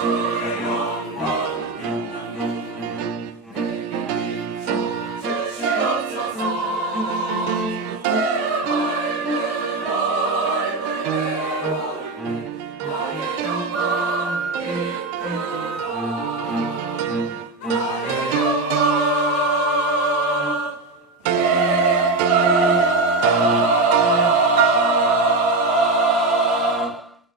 Thank you.